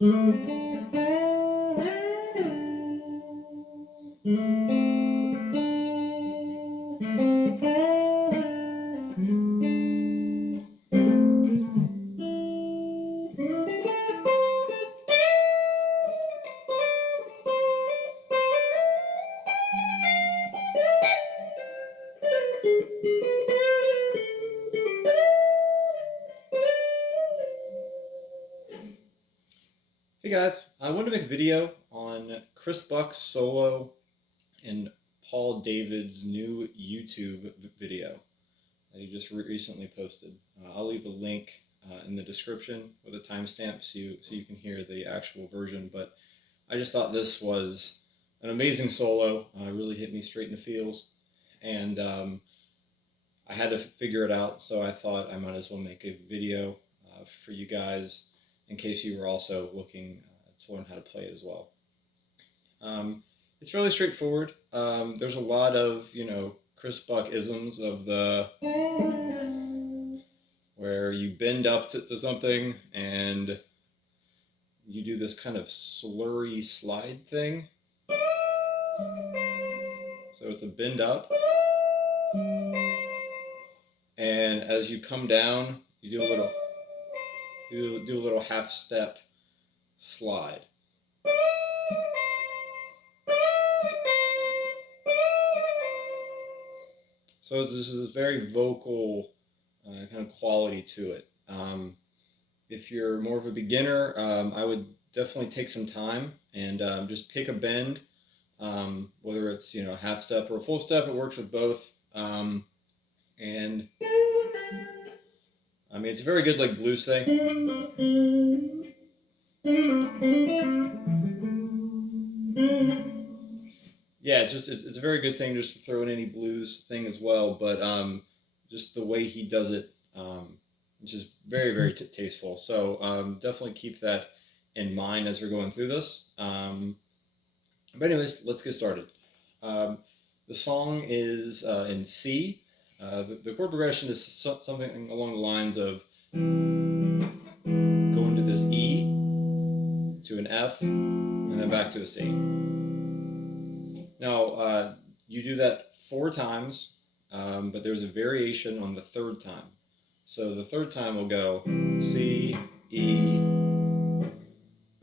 Hey guys, I wanted to make a video on Chris Buck's solo and Paul David's new YouTube video that he just recently posted. I'll leave a link in the description with a timestamp so you can hear the actual version. But I just thought this was an amazing solo. Really hit me straight in the feels, and I had to figure it out. So I thought I might as well make a video for you guys in case you were also looking to learn how to play it as well. It's fairly straightforward. There's a lot of, Chris Buck isms of the where you bend up to something and you do this kind of slurry slide thing. So it's a bend up, and as you come down, you do a little half step slide. So there's this very vocal kind of quality to it. If you're more of a beginner, I would definitely take some time and just pick a bend, whether it's half step or a full step. It works with both, and I mean it's a very good like blues thing. Yeah, it's a very good thing just to throw in any blues thing as well. But just the way he does it, which is very tasteful. So definitely keep that in mind as we're going through this. But anyways, let's get started. The song is in C. The chord progression is something along the lines of going to this E to an F and then back to a C. Now, you do that 4 times, but there's a variation on the third time. So the third time will go C, E,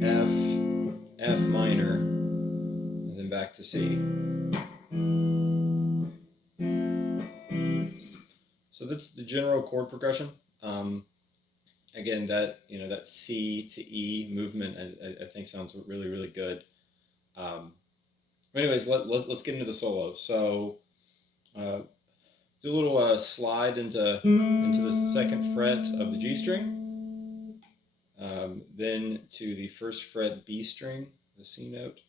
F, F minor, and then back to C. So that's the general chord progression. Again, that C to E movement, I think sounds really good. Anyways, let's get into the solo. So, do a little slide into the second fret of the G string, then to the first fret B string, the C note.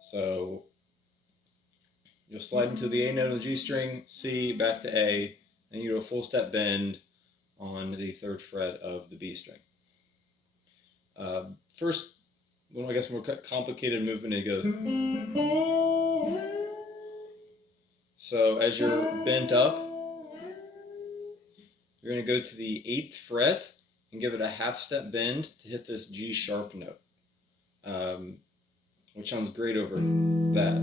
So you'll slide into the A note of the G string, C, back to A, and you do a full step bend on the third fret of the B string. First, well, I guess more complicated movement, it goes. So as you're bent up, you're going to go to the 8th fret and give it a half step bend to hit this G sharp note, which sounds great over that,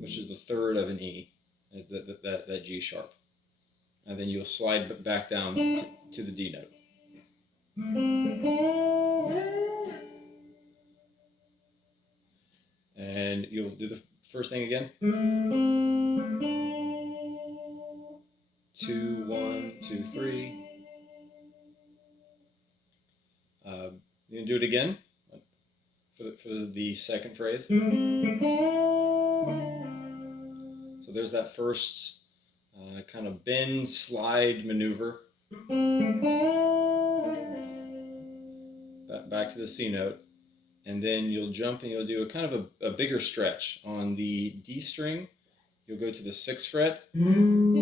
which is the third of an E, that G sharp. And then you'll slide back down to the D note. And you'll do the first thing again. 2, 1, 2, 3. You can do it again for the second phrase. So there's that first kind of bend slide maneuver. Back to the C note. And then you'll jump and you'll do a kind of a bigger stretch. On the D string, you'll go to the 6th fret. And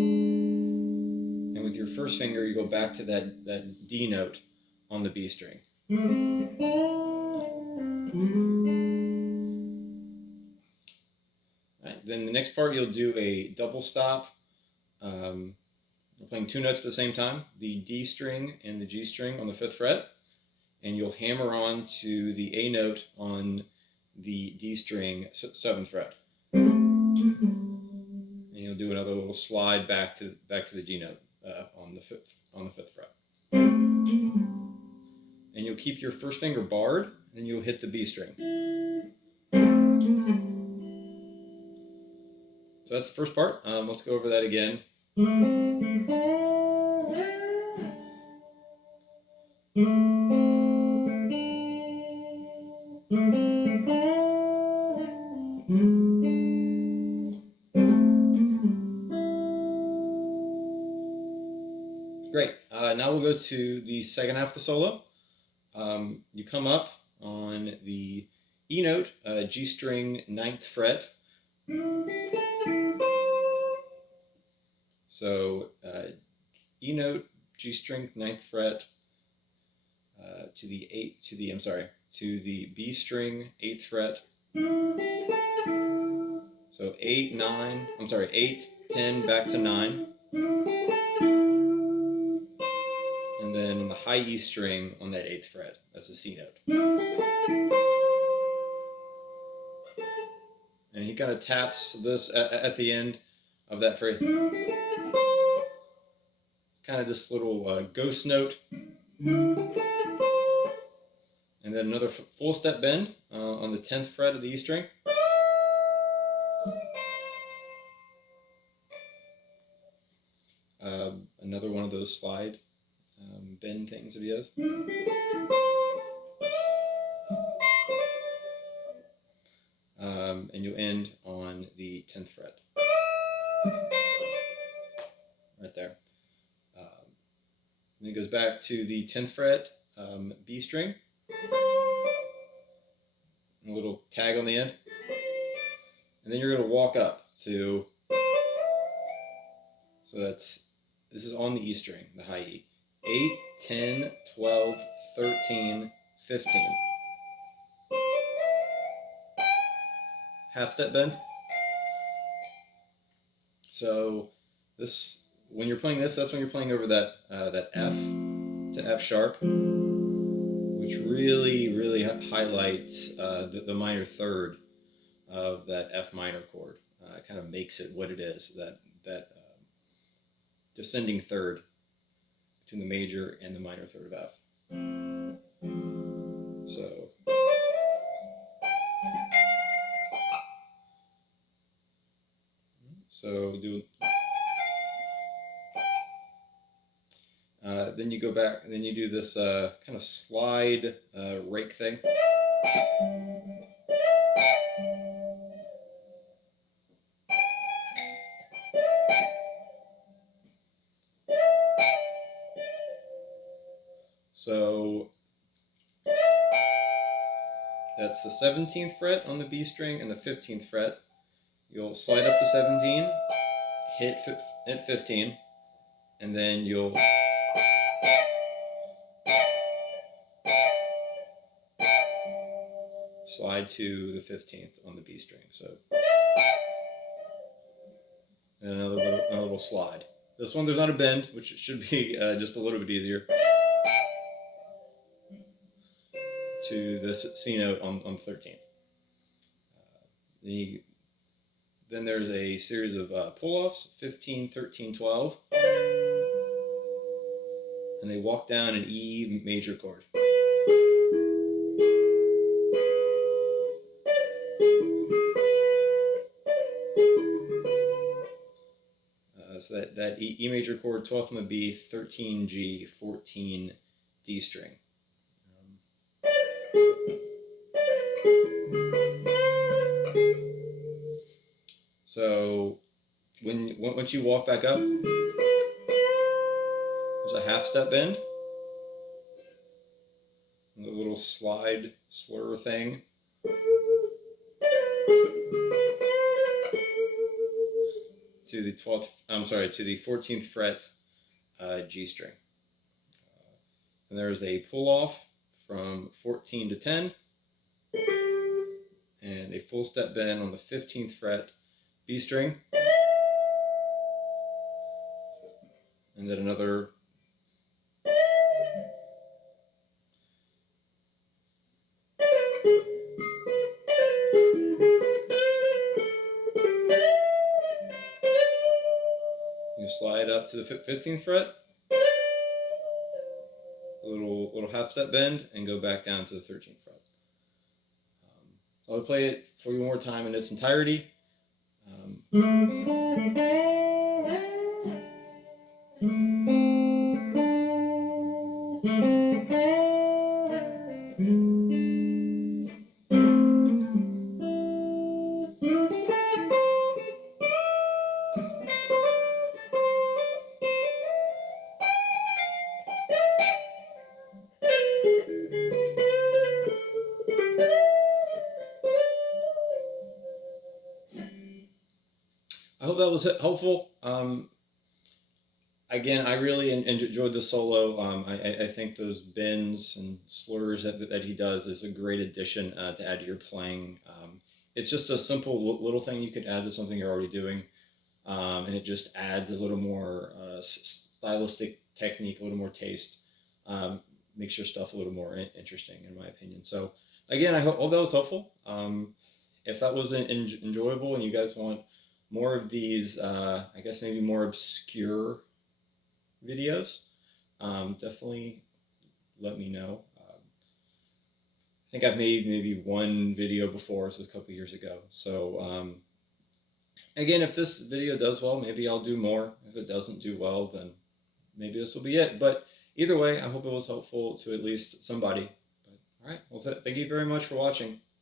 with your first finger, you go back to that D note on the B string. Right, then the next part you'll do a double stop. You're playing two notes at the same time, the D string and the G string on the 5th fret, and you'll hammer on to the A note on the D string 7th fret. And you'll do another little slide back to the G note on the 5th fret. And you'll keep your first finger barred, then you'll hit the B string. So that's the first part. Let's go over that again. Great. Now we'll go to the second half of the solo. You come up on the E note, G string 9th fret. So E note, G string 9th fret to the B string 8th fret. So 8, 10 back to 9. And then on the high E string on that 8th fret, that's a C note. And he kind of taps this at the end of that phrase. Kind of this little ghost note. And then another full step bend on the 10th fret of the E string. Another one of those slide bend things that he does. And you'll end on the 10th fret. Right there. Then it goes back to the 10th fret B string. A little tag on the end. And then you're going to walk up to, so this is on the E string, the high E. 8, 10, 12, 13, 15. Half step bend. So this, when you're playing this, that's when you're playing over that F to F sharp, which really highlights the minor third of that F minor chord. It kind of makes it what it is, that descending third between the major and the minor third of F. So do. Then you go back, and then you do this kind of slide rake thing. So that's the 17th fret on the B string and the 15th fret. You'll slide up to 17, hit 15, and then you'll slide to the 15th on the B string. So and another little slide. This one there's not a bend, which should be just a little bit easier. To this C note on the 13th. Then there's a series of pull-offs, 15, 13, 12. And they walk down an E major chord. So that E major chord, 12th on the B, 13 G, 14 D string. So once you walk back up, there's a half step bend, a little slide slur thing. To the 14th fret G string. And there's a pull off from 14 to 10, and a full step bend on the 15th fret B string, and then another. You slide up to the 15th fret, a little half step bend, and go back down to the 13th fret. So I'll play it for you one more time in its entirety. I hope that was helpful. Again, I really enjoyed the solo. I think those bends and slurs that he does is a great addition to add to your playing. It's just a simple little thing you could add to something you're already doing, and it just adds a little more stylistic technique, a little more taste. Makes your stuff a little more interesting, in my opinion. So, again, I hope that was helpful. If that wasn't enjoyable and you guys want more of these, I guess maybe more obscure videos, definitely let me know. I think I've made maybe one video before, this was a couple years ago. So again, if this video does well, maybe I'll do more. If it doesn't do well, then maybe this will be it. But either way, I hope it was helpful to at least somebody. But, all right, well, thank you very much for watching.